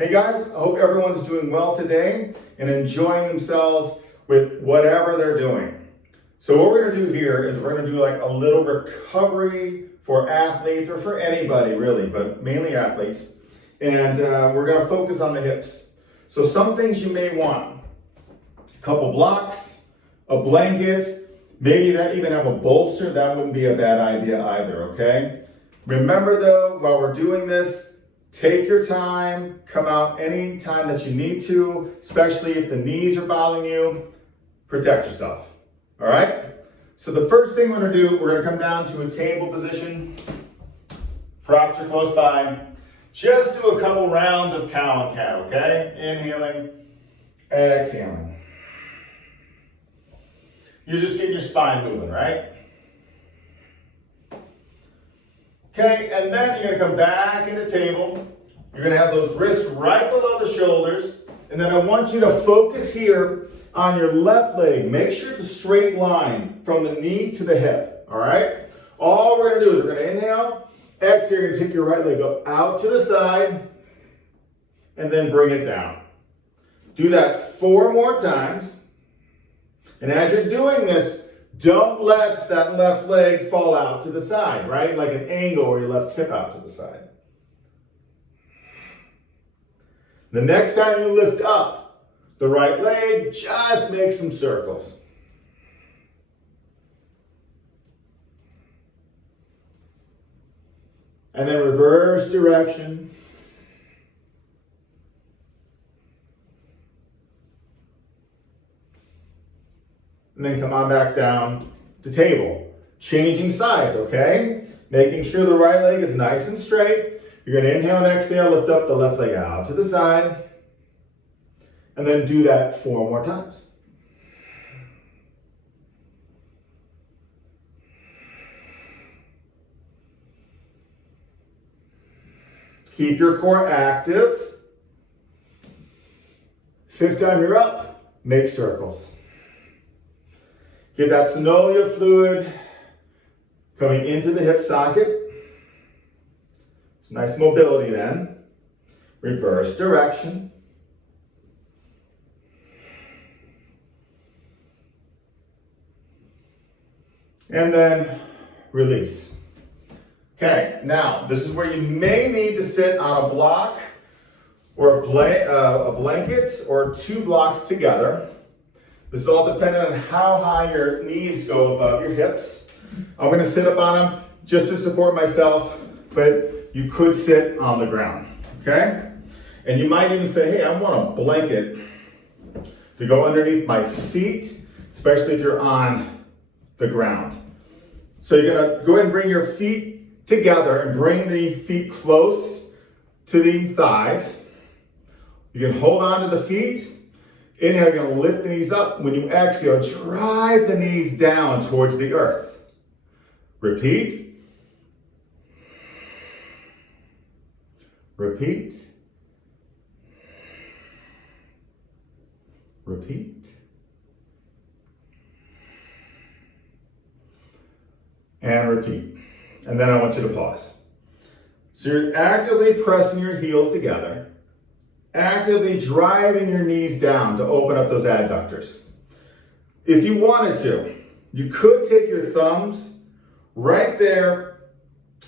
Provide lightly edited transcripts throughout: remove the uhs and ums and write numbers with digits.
Hey guys, I hope everyone's doing well today and enjoying themselves with whatever they're doing. So what we're gonna do here is we're gonna do like a little recovery for athletes or for anybody really, but mainly athletes. And we're gonna focus on the hips. So some things you may want: a couple blocks, a blanket, maybe even have a bolster. That wouldn't be a bad idea either, okay? Remember though, while we're doing this, take your time, come out any time that you need to, especially if the knees are bothering you. Protect yourself, all right? So the first thing we're gonna do, we're gonna come down to a table position. Props are close by. Just do a couple rounds of cow and cat, okay? Inhaling, exhaling. You're just getting your spine moving, right? Okay, and then you're gonna come back into table. You're gonna have those wrists right below the shoulders. And then I want you to focus here on your left leg. Make sure it's a straight line from the knee to the hip, all right? All we're gonna do is we're gonna inhale, exhale, you're gonna take your right leg up out to the side, and then bring it down. Do that 4 more times. And as you're doing this, don't let that left leg fall out to the side, right? Like an angle or your left hip out to the side. The next time you lift up the right leg, just make some circles. And then reverse direction. And then come on back down to table. Changing sides, okay? Making sure the right leg is nice and straight. You're gonna inhale and exhale, lift up the left leg out to the side. And then do that 4 more times. Keep your core active. 5th time you're up, make circles. Get that synovial fluid coming into the hip socket. It's nice mobility then. Reverse direction. And then release. Okay, now this is where you may need to sit on a block or a blanket or 2 blocks together. This is all dependent on how high your knees go above your hips. I'm gonna sit up on them just to support myself, but you could sit on the ground, okay? And you might even say, hey, I want a blanket to go underneath my feet, especially if you're on the ground. So you're gonna go ahead and bring your feet together and bring the feet close to the thighs. You can hold on to the feet. Inhale, you're gonna lift the knees up. When you exhale, drive the knees down towards the earth. Repeat. Repeat. Repeat. And repeat. And then I want you to pause. So you're actively pressing your heels together. Actively driving your knees down to open up those adductors. If you wanted to, you could take your thumbs right there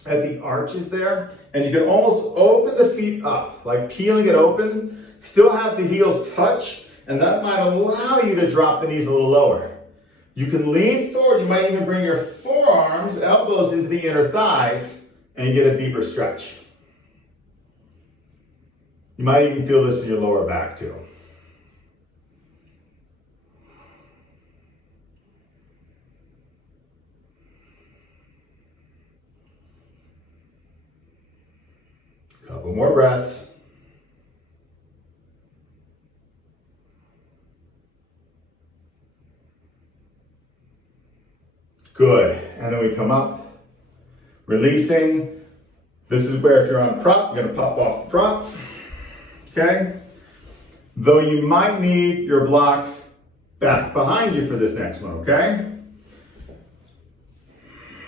at the arches there, and you can almost open the feet up, like peeling it open, still have the heels touch, and that might allow you to drop the knees a little lower. You can lean forward, you might even bring your forearms, elbows into the inner thighs, and you get a deeper stretch. You might even feel this in your lower back too. Couple more breaths. Good. And then we come up, releasing. This is where if you're on a prop, you're gonna pop off the prop. Okay? Though you might need your blocks back behind you for this next one, okay?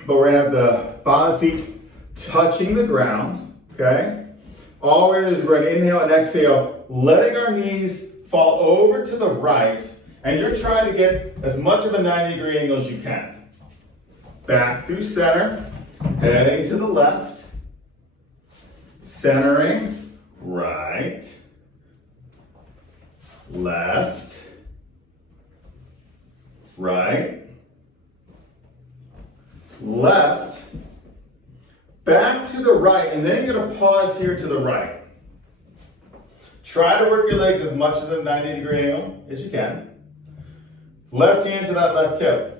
But we're gonna have the bottom feet touching the ground, okay? All we're going to do is we're going to inhale and exhale, letting our knees fall over to the right, and you're trying to get as much of a 90-degree angle as you can. Back through center, heading to the left, centering, right, left, right, left, back to the right, and then you're going to pause here to the right. Try to work your legs as much as a 90-degree angle as you can. Left hand to that left hip.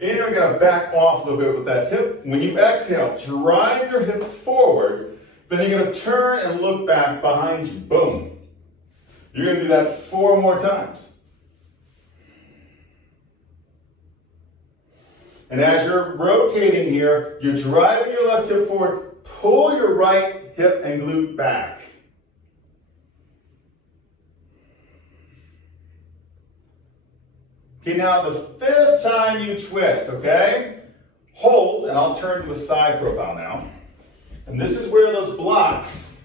And you're going to back off a little bit with that hip. When you exhale, drive your hip forward. Then you're going to turn and look back behind you. Boom. You're going to do that 4 more times. And as you're rotating here, you're driving your left hip forward. Pull your right hip and glute back. Okay, now the 5th time you twist, okay? Hold, and I'll turn to a side profile now. And this is where those blocks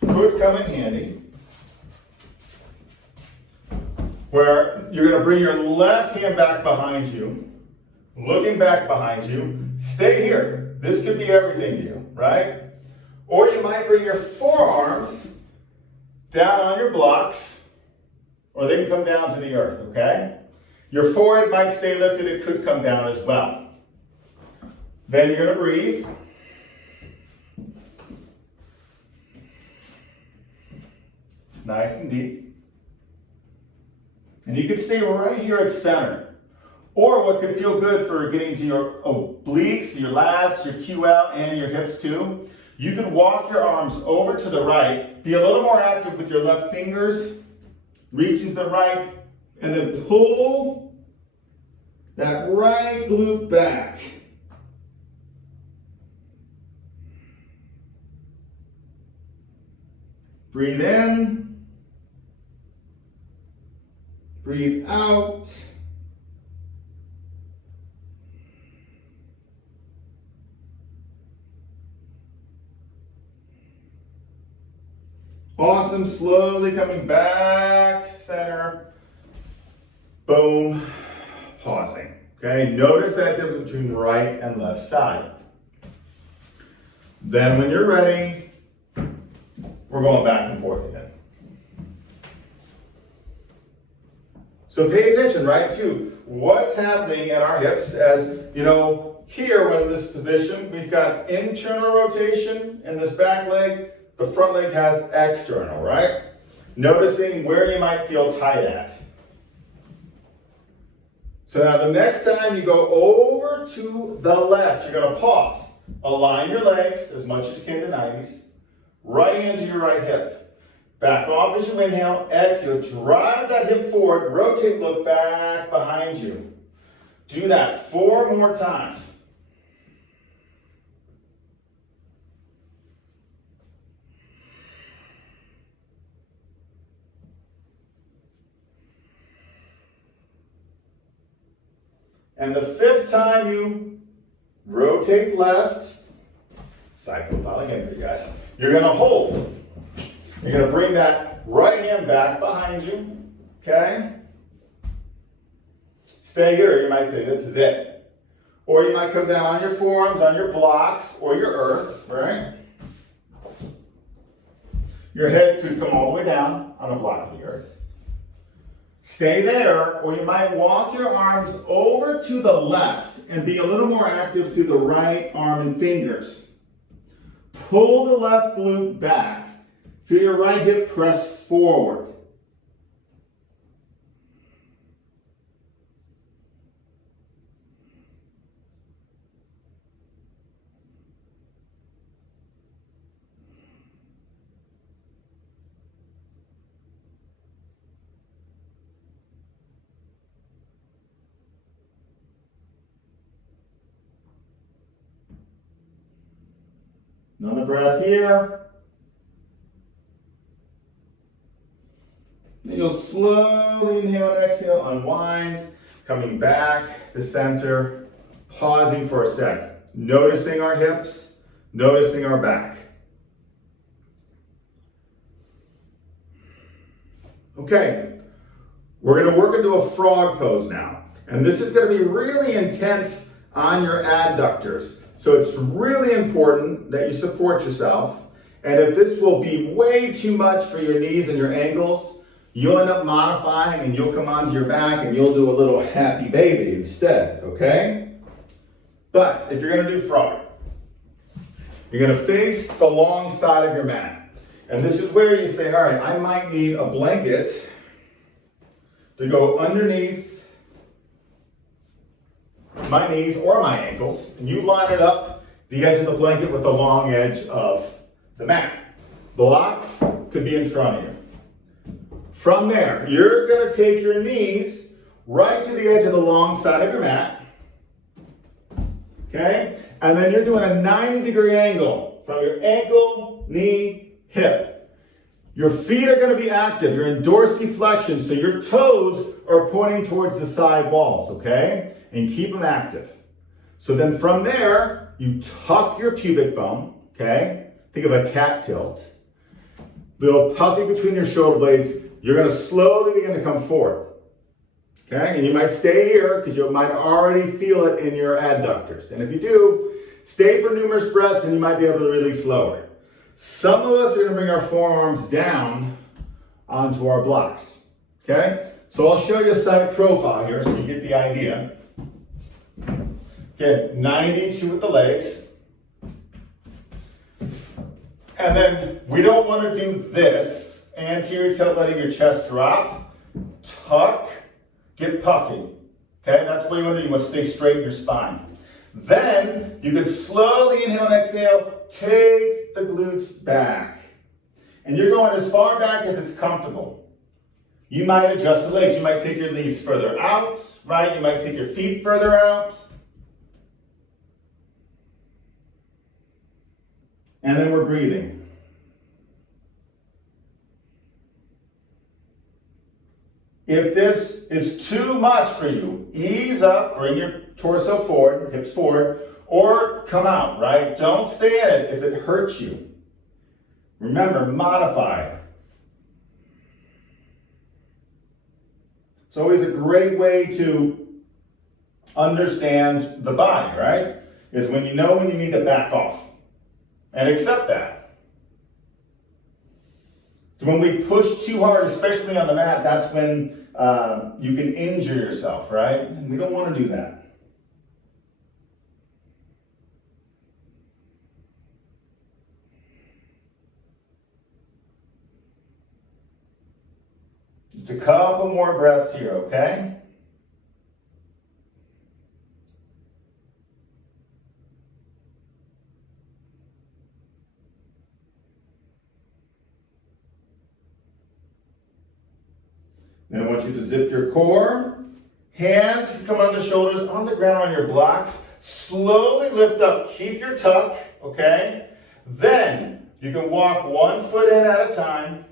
could come in handy. Where you're going to bring your left hand back behind you, looking back behind you. Stay here. This could be everything to you, right? Or you might bring your forearms down on your blocks, or they can come down to the earth, okay? Your forehead might stay lifted, it could come down as well. Then you're going to breathe. Nice and deep. And you can stay right here at center. Or what could feel good for getting to your obliques, your lats, your QL, and your hips too. You could walk your arms over to the right, be a little more active with your left fingers, reach to the right, and then pull that right glute back. Breathe in. Breathe out. Awesome. Slowly coming back, center. Boom. Pausing. Okay. Notice that difference between right and left side. Then when you're ready, we're going back and forth again. So pay attention, right, to what's happening at our hips. As you know, here we're in this position, we've got internal rotation in this back leg. The front leg has external, right? Noticing where you might feel tight at. So now the next time you go over to the left, you're going to pause. Align your legs as much as you can to 90s. Right hand to your right hip. Back off as you inhale, exhale, drive that hip forward, rotate, look back behind you. Do that 4 more times. And the 5th time you rotate left, side profile again for you guys, you're going to hold. You're going to bring that right hand back behind you, okay? Stay here, you might say, this is it. Or you might come down on your forearms, on your blocks, or your earth, right? Your head could come all the way down on a block of the earth. Stay there, or you might walk your arms over to the left and be a little more active through the right arm and fingers. Pull the left glute back. Feel your right hip press forward. Another breath here. Then you'll slowly inhale and exhale, unwind, coming back to center, pausing for a sec, noticing our hips, noticing our back. Okay, we're going to work into a frog pose now. And this is going to be really intense on your adductors. So it's really important that you support yourself. And if this will be way too much for your knees and your ankles, you'll end up modifying and you'll come onto your back and you'll do a little happy baby instead, okay? But if you're going to do frog, you're going to face the long side of your mat. And this is where you say, all right, I might need a blanket to go underneath my knees or my ankles. And you line it up, the edge of the blanket with the long edge of the mat. Blocks could be in front of you. From there, you're going to take your knees right to the edge of the long side of your mat. Okay? And then you're doing a 90-degree angle from your ankle, knee, hip. Your feet are going to be active. You're in dorsiflexion, so your toes are pointing towards the side walls, okay? And keep them active. So then from there, you tuck your pubic bone, okay? Think of a cat tilt. Little puffy between your shoulder blades. You're going to slowly begin to come forward. Okay, and you might stay here because you might already feel it in your adductors. And if you do, stay for numerous breaths and you might be able to release lower. Some of us are going to bring our forearms down onto our blocks. Okay, so I'll show you a side profile here so you get the idea. Okay, 92 with the legs. And then we don't want to do this. Anterior tilt, letting your chest drop. Tuck. Get puffy, okay? That's what you want to do. You want to stay straight in your spine. Then, you can slowly inhale and exhale, take the glutes back. And you're going as far back as it's comfortable. You might adjust the legs. You might take your knees further out, right? You might take your feet further out. And then we're breathing. If this is too much for you, ease up, bring your torso forward, hips forward, or come out, right? Don't stay in it if it hurts you. Remember, modify. It's always a great way to understand the body, right? Is when you know when you need to back off and accept that. So when we push too hard, especially on the mat, that's when you can injure yourself, right? And we don't want to do that. Just a couple more breaths here, okay? Then I want you to zip your core. Hands can come on the shoulders, on the ground, on your blocks. Slowly lift up. Keep your tuck, okay? Then you can walk one foot in at a time.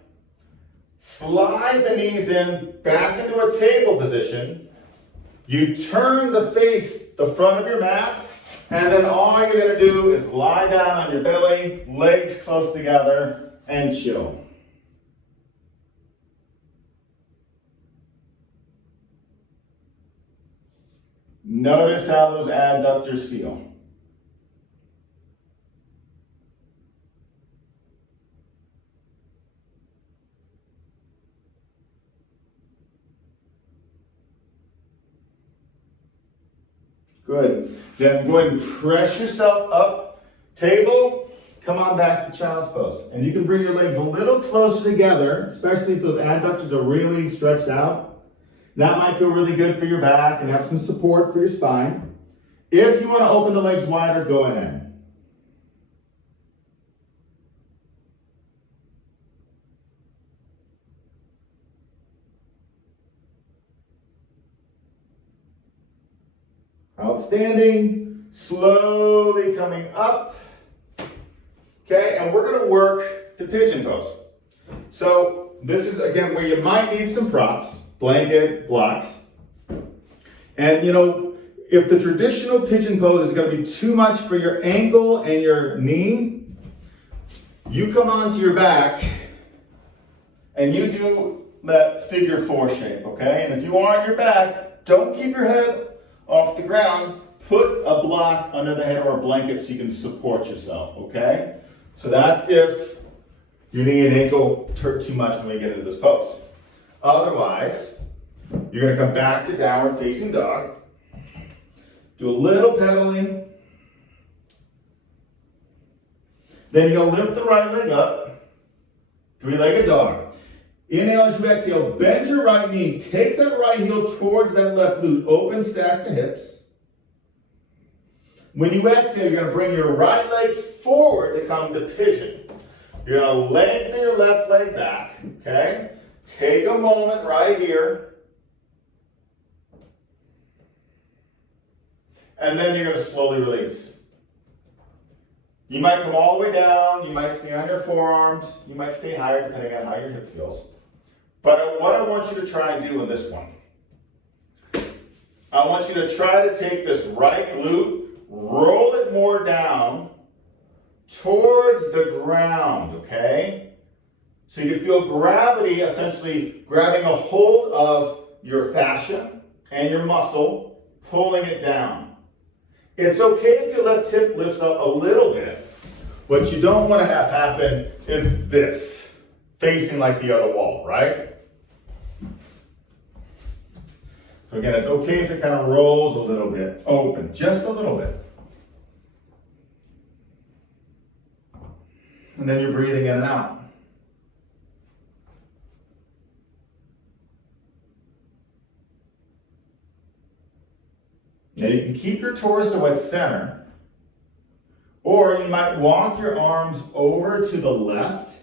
Slide the knees in, back into a table position. You turn the face, the front of your mat, and then all you're going to do is lie down on your belly, legs close together, and chill. Notice how those adductors feel. Good. Then go ahead and press yourself up. Table, come on back to child's pose. And you can bring your legs a little closer together, especially if those adductors are really stretched out. That might feel really good for your back and have some support for your spine. If you want to open the legs wider, go ahead. Outstanding. Slowly coming up. Okay, and we're going to work to pigeon pose. So this is, again, where you might need some props. Blanket, blocks. And you know, if the traditional pigeon pose is going to be too much for your ankle and your knee, you come onto your back and you do that figure 4 shape, okay? And if you are on your back, don't keep your head off the ground. Put a block under the head or a blanket so you can support yourself, okay? So that's if your knee and ankle hurt too much when we get into this pose. Otherwise, you're gonna come back to downward facing dog. Do a little pedaling. Then you're gonna lift the right leg up, 3-legged dog. Inhale as you exhale, bend your right knee, take that right heel towards that left glute, open, stack the hips. When you exhale, you're gonna bring your right leg forward to come to pigeon. You're gonna lengthen your left leg back, okay? Take a moment right here. And then you're gonna slowly release. You might come all the way down, you might stay on your forearms, you might stay higher depending on how your hip feels. But what I want you to try and do in this one, I want you to try to take this right glute, roll it more down towards the ground, okay? So you can feel gravity essentially grabbing a hold of your fascia and your muscle, pulling it down. It's okay if your left hip lifts up a little bit. What you don't want to have happen is this, facing like the other wall, right? So again, it's okay if it kind of rolls a little bit, open, just a little bit. And then you're breathing in and out. Now you can keep your torso at center, or you might walk your arms over to the left,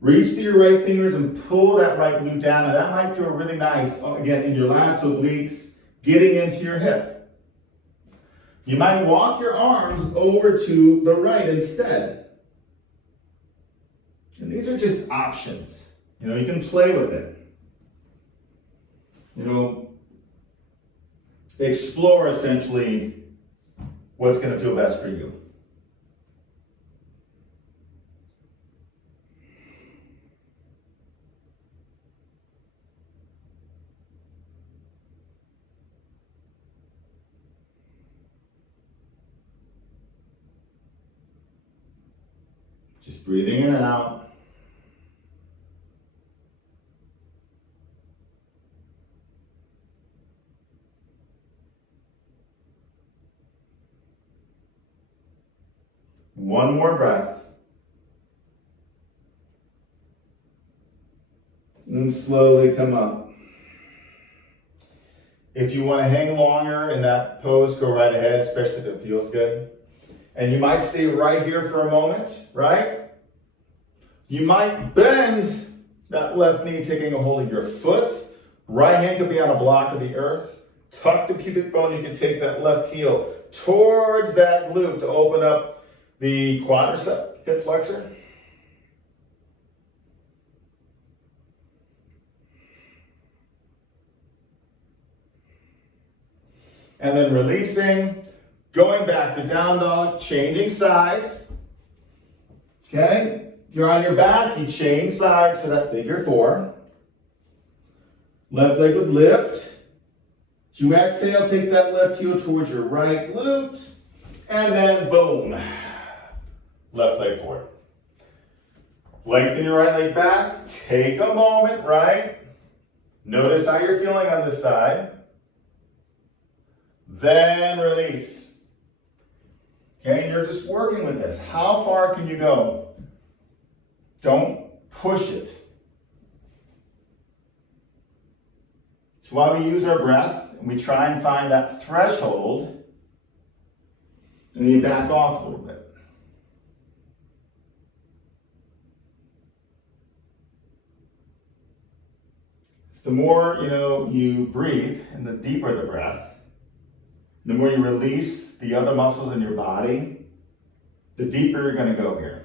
reach through your right fingers and pull that right glute down, and that might feel really nice, again, in your lats, obliques, getting into your hip. You might walk your arms over to the right instead. And these are just options. You know, you can play with it. You know, explore essentially what's going to feel best for you. Just breathing in and out. One more breath. And slowly come up. If you want to hang longer in that pose, go right ahead, especially if it feels good. And you might stay right here for a moment, right? You might bend that left knee, taking a hold of your foot. Right hand could be on a block of the earth. Tuck the pubic bone. You can take that left heel towards that glute to open up the quadricep, hip flexor. And then releasing, going back to down dog, changing sides. Okay? If you're on your back, you change sides to that figure 4. Left leg would lift. As you exhale, take that left heel towards your right glute. And then boom. Left leg forward. Lengthen your right leg back. Take a moment, right? Notice how you're feeling on this side. Then release. Okay, you're just working with this. How far can you go? Don't push it. It's why we use our breath and we try and find that threshold, and then you back off a little bit. It's the more you breathe and the deeper the breath, the more you release the other muscles in your body, the deeper you're going to go here.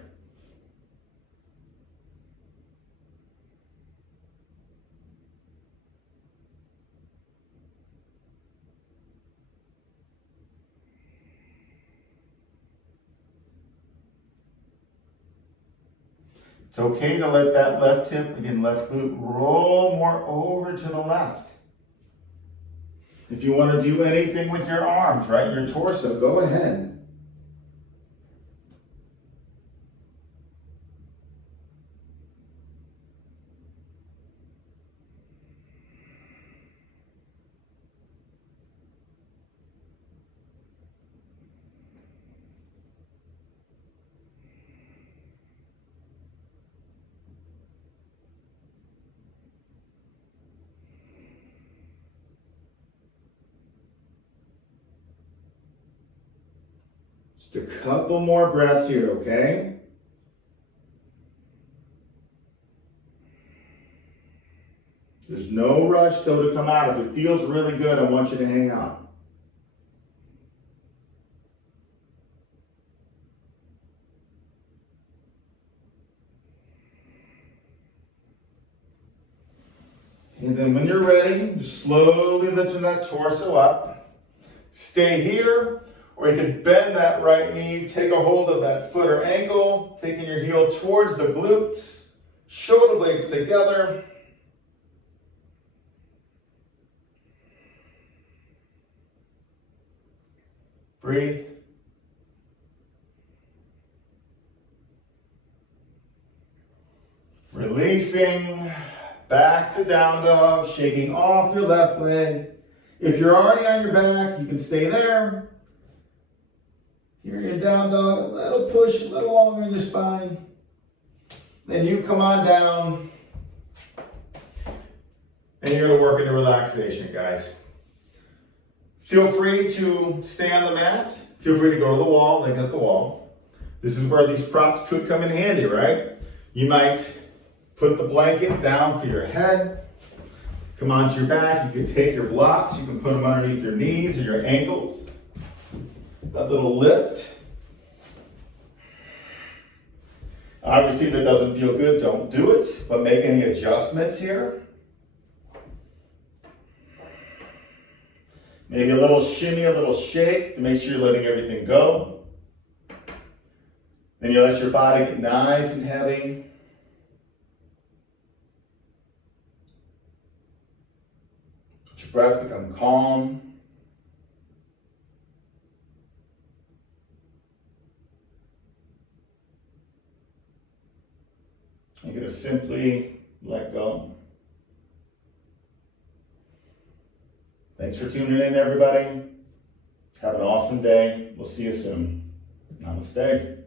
It's okay to let that left hip, again, left glute, roll more over to the left. If you want to do anything with your arms, right, your torso, go ahead. Just a couple more breaths here, okay? There's no rush though to come out. If it feels really good, I want you to hang out. And then when you're ready, just slowly lifting that torso up. Stay here, or you can bend that right knee, take a hold of that foot or ankle, taking your heel towards the glutes, shoulder blades together. Breathe. Releasing. Back to down dog, shaking off your left leg. If you're already on your back, you can stay there. Here you're down dog, a little push, a little longer in your spine. Then you come on down. And you're gonna work into relaxation, guys. Feel free to stay on the mat. Feel free to go to the wall, leg at the wall. This is where these props could come in handy, right? You might put the blanket down for your head. Come onto your back. You can take your blocks. You can put them underneath your knees or your ankles. That little lift. Obviously, if it doesn't feel good, don't do it. But make any adjustments here. Maybe a little shimmy, a little shake to make sure you're letting everything go. Then you let your body get nice and heavy. Breath become calm. You're going to simply let go. Thanks for tuning in, everybody. Have an awesome day. We'll see you soon. Namaste.